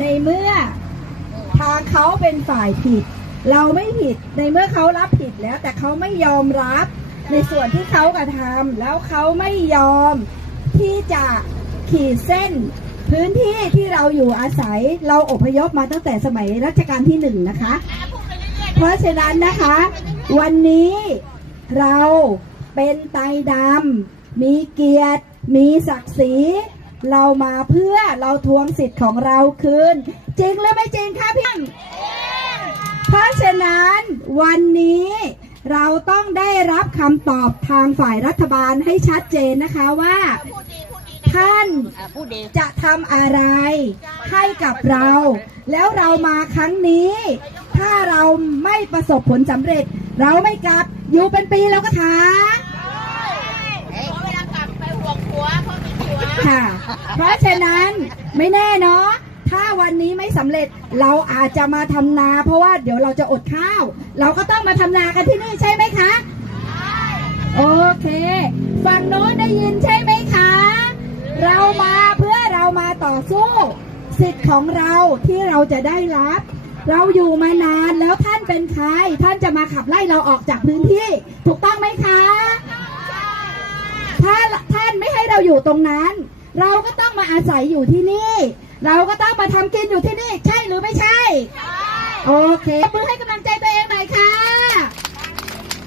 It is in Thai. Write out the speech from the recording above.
ในเมื่อทางเขาเป็นฝ่ายผิด เราไม่ผิดในเมื่อเขารับผิดแล้ว แต่เขาไม่ยอมรับในส่วนที่เขากระทำแล้วเขาไม่ยอมที่จะขีดเส้น พื้นที่ที่เราอยู่อาศัยเราอพยพมาตั้งแต่สมัยรัชกาลที่หนึ่งนะคะ เพราะฉะนั้นนะคะ วันนี้เราเป็นไตดำมีเกียรติ มีศักดิ์ศรี เรามาเพื่อเราทวงสิทธิ์ของเราคืน จริงหรือไม่จริงคะพี่เพราะฉะนั้นวันนี้เราต้องได้รับคำตอบทางฝ่ายรัฐบาลให้ชัดเจนนะคะว่า ท่านจะทำอะไรให้กับเรา แล้วเรามาครั้งนี้ ถ้าเราไม่ประสบผลสำเร็จ เราไม่กลับอยู่เป็นปีเราก็ถา เอ้ยเวลากลับไปห่วงผัวเพราะมีผัว ค่ะ เพราะฉะนั้นไม่แน่เนาะถ้าวันนี้ไม่สำเร็จเราอาจจะมาทำนา เพราะว่าเดี๋ยวเราจะอดข้าว เราก็ต้องมาทำนากันที่นี่ใช่ไหมคะโอเคฝั่งโน้นได้ยินใช่ไหมคะ เรามาเพื่อเรามาต่อสู้ สิทธิ์ของเราที่เราจะได้รับ เราอยู่มานานแล้วท่านเป็นใคร ท่านจะมาขับไล่เราออกจากพื้นที่ ถูกต้องไหมคะ ถ้าท่านไม่ให้ เราอยู่ตรงนั้น เราก็ต้องมาอาศัยอยู่ที่นี่ เราก็ต้องมาทำกินอยู่ที่นี่ ใช่หรือไม่ใช่ โอเคมือให้กำลังใจตัว